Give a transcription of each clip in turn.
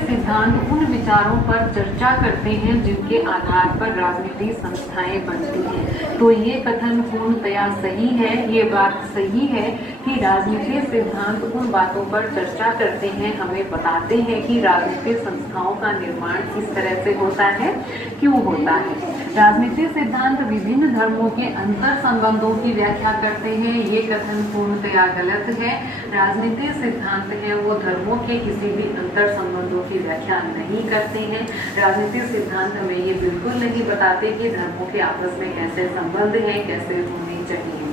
सिद्धांत उन विचारों पर चर्चा करते हैं जिनके आधार पर राजनीतिक संस्थाएं बनती हैं। तो ये कथन पूर्णतया सही है। ये बात सही है कि राजनीतिक सिद्धांत उन बातों पर चर्चा करते हैं, हमें बताते हैं कि राजनीतिक संस्थाओं का निर्माण किस तरह से होता है, क्यों होता है। राजनीतिक सिद्धांत विभिन्न धर्मों के अंतर संबंधों की व्याख्या करते हैं। ये कथन पूर्णतया गलत है। राजनीतिक सिद्धांत है वो धर्मों के किसी भी अंतर संबंधों की व्याख्या नहीं करते हैं। राजनीतिक सिद्धांत हमें ये बिल्कुल नहीं बताते कि धर्मों के आपस में कैसे संबंध हैं, कैसे होने चाहिए।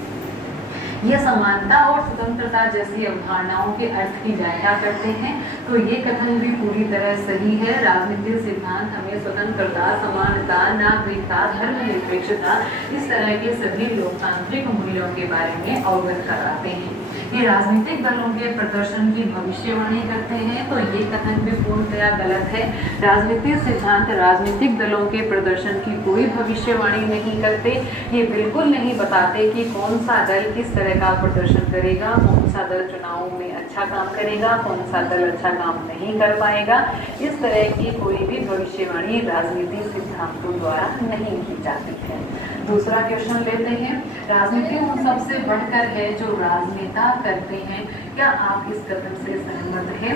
ये समानता और स्वतंत्रता जैसी अवधारणाओं के अर्थ की व्याख्या करते हैं। तो ये कथन भी पूरी तरह सही है। राजनीतिक सिद्धांत हमें स्वतंत्रता, समानता, नागरिकता, धर्मनिरपेक्षता, इस तरह के सभी लोकतांत्रिक मूल्यों के बारे में अवगत कराते हैं। ये राजनीतिक दलों के प्रदर्शन की भविष्यवाणी करते हैं। तो ये कथन भी पूर्णतया गलत है। राजनीतिक सिद्धांत राजनीतिक दलों के प्रदर्शन की कोई भविष्यवाणी नहीं करते। ये बिल्कुल नहीं बताते कि कौन सा दल किस तरह का प्रदर्शन करेगा, कौन सा दल चुनावों में अच्छा काम करेगा, कौन सा दल अच्छा काम नहीं कर पाएगा। इस तरह की कोई भी भविष्यवाणी राजनीतिक सिद्धांतों द्वारा नहीं की जाती है। दूसरा क्वेश्चन लेते हैं। राजनीति उन सबसे बढ़कर है जो राजनेता करते हैं। क्या आप इस कथन से सहमत हैं?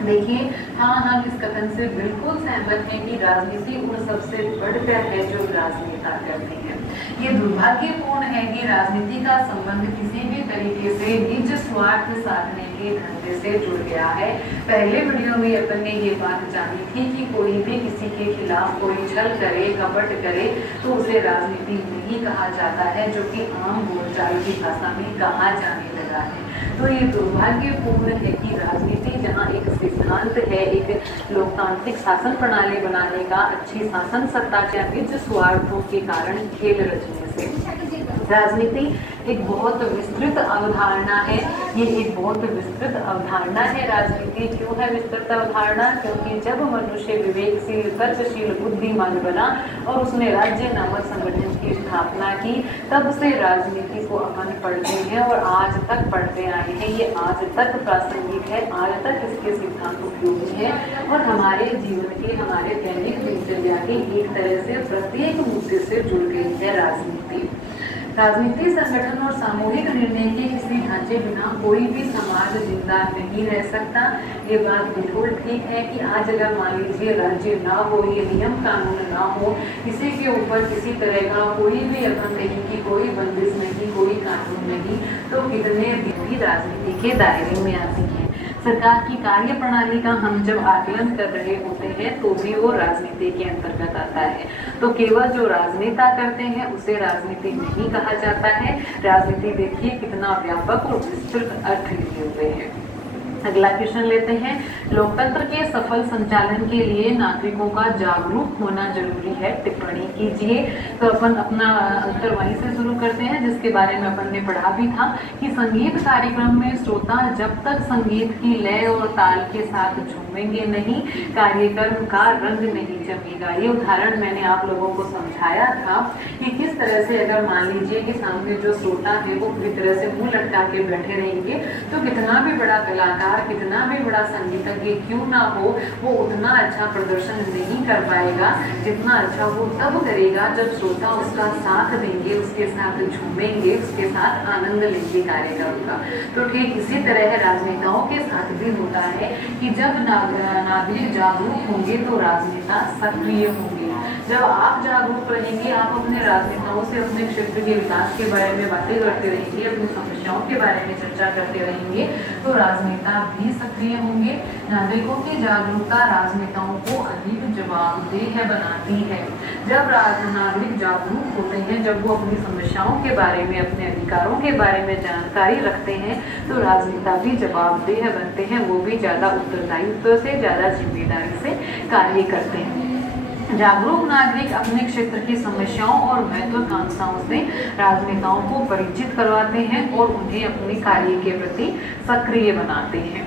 देखिए, हाँ, हम इस कथन से बिल्कुल सहमत हैं कि राजनीति उन सबसे बढ़कर है जो राजनेता करते हैं। ये दुर्भाग्यपूर्ण है कि राजनीति का संबंध किसी भी तरीके से निज स्वार्थ साधने के धंधे से जुड़ गया है। पहले वीडियो में अपन ने ये बात जानी थी कि कोई भी किसी के खिलाफ कोई छल करे, कपट करे तो उसे राजनीति नहीं कहा जाता है, जो कि आम बोलचाल की भाषा में कहा जाने लगा है। तो ये दुर्भाग्यपूर्ण है कि राजनीति जहाँ एक सिद्धांत है, एक लोकतांत्रिक शासन प्रणाली बनाने का, अच्छी शासन सत्ता के निज स्वार्थों के कारण खेल रचने से राजनीति एक बहुत विस्तृत अवधारणा है। ये एक बहुत विस्तृत अवधारणा है। राजनीति क्यों है विस्तृत अवधारणा? क्योंकि जब मनुष्य विवेकशील, तर्कशील, बुद्धिमान बना और उसने राज्य नामक संगठन की स्थापना की, तब से राजनीति को अपन पढ़ते हैं और आज तक पढ़ते आए हैं। ये आज तक प्रासंगिक है, आज तक इसके सिद्धांत उपयोगी है और हमारे जीवन के, हमारे दैनिक दिनचर्या के एक तरह से प्रत्येक मुद्दे से जुड़ गई है राजनीति। राजनीतिक संगठन और सामूहिक निर्णय के किसी ढांचे बिना कोई भी समाज जिंदा नहीं रह सकता। ये बात बिल्कुल ठीक है कि आज अगर मान लीजिए राज्य ना हो, ये नियम कानून ना हो, किसी के ऊपर किसी तरह का कोई भी अपन कहीं की कोई बंदिश नहीं, कोई कानून नहीं, तो कितने भी राजनीति के दायरे में आती है। सरकार की कार्य प्रणाली का हम जब आकलन कर रहे होते हैं तो भी वो राजनीति के अंतर्गत आता है। तो केवल जो राजनेता करते हैं उसे राजनीति नहीं कहा जाता है। राजनीति देखिए कितना व्यापक और विस्तृत अर्थ लिए हुए हैं। अगला क्वेश्चन लेते हैं। लोकतंत्र के सफल संचालन के लिए नागरिकों का जागरूक होना जरूरी है। टिप्पणी कीजिए। तो अपन अपना उत्तर वहीं से शुरू करते हैं जिसके बारे में अपन ने पढ़ा भी था कि संगीत कार्यक्रम में श्रोता जब तक संगीत की लय और ताल के साथ झूमेंगे नहीं, कार्यक्रम का रंग नहीं जमेगा। ये उदाहरण मैंने आप लोगों को समझाया था कि किस तरह से अगर मान लीजिए कि सामने जो श्रोता है वो पूरी तरह से मुंह लटका के बैठे रहेंगे तो कितना भी बड़ा कलाकार, कितना भी बड़ा संगीतज्ञ क्यों ना हो, वो उतना अच्छा प्रदर्शन नहीं कर पाएगा जितना अच्छा वो तब करेगा जब श्रोता उसका साथ देंगे, उसके साथ झूमेंगे, उसके साथ आनंद लेंगे कार्यक्रम का। तो ठीक इसी तरह राजनेताओं के साथ भी होता है कि जब नागरिक जागरूक होंगे तो राजनेता सक्रिय होंगे। जब आप जागरूक रहेंगे, आप अपने राजनेताओं से अपने क्षेत्र के विकास के बारे में बातें करते रहेंगे, अपनी समस्याओं के बारे में चर्चा करते रहेंगे, तो राजनेता भी सक्रिय होंगे। नागरिकों की जागरूकता राजनेताओं को अधिक जवाबदेह बनाती है। जब नागरिक जागरूक होते हैं, जब वो अपनी समस्याओं के बारे में, अपने अधिकारों के बारे में जानकारी रखते हैं, तो राजनेता भी जवाबदेह बनते हैं। वो भी ज़्यादा उत्तरदायित्व से, ज़्यादा जिम्मेदारी से कार्य करते हैं। जागरूक नागरिक अपने क्षेत्र की समस्याओं और महत्वाकांक्षाओं से राजनेताओं को परिचित करवाते हैं और उन्हें अपने कार्य के प्रति सक्रिय बनाते हैं।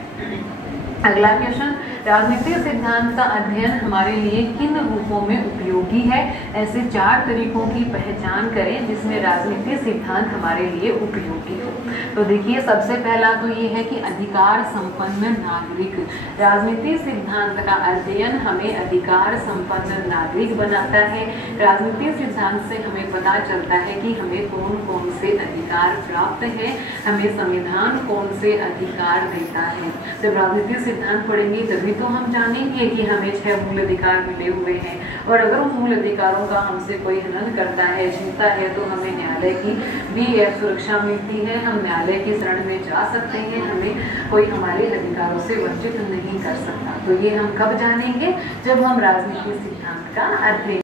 अगला क्वेश्चन, राजनीतिक सिद्धांत का अध्ययन हमारे लिए किन रूपों में उपयोगी है? ऐसे 4 तरीकों की पहचान करें जिसमें राजनीतिक सिद्धांत हमारे लिए उपयोगी हो। तो देखिए, सबसे पहला तो ये है कि अधिकार संपन्न नागरिक। राजनीतिक सिद्धांत का अध्ययन हमें अधिकार संपन्न नागरिक बनाता है। राजनीतिक सिद्धांत से हमें पता चलता है कि हमें कौन कौन से अधिकार प्राप्त है, हमें संविधान कौन से अधिकार देता है। जब राजनीतिक सिद्धांत पढ़ेंगे तभी तो हम जानेंगे कि हमें 6 मूल अधिकार मिले हुए हैं, और अगर उन मूल अधिकारों का हमसे कोई हनन करता है, छीनता है, तो हमें न्यायालय की भी सुरक्षा मिलती है, हम न्यायालय की शरण में जा सकते हैं, हमें कोई हमारे अधिकारों से वंचित नहीं कर सकता। तो ये हम कब जानेंगे? जब हम राजनीतिक सिद्धांत का अध्ययन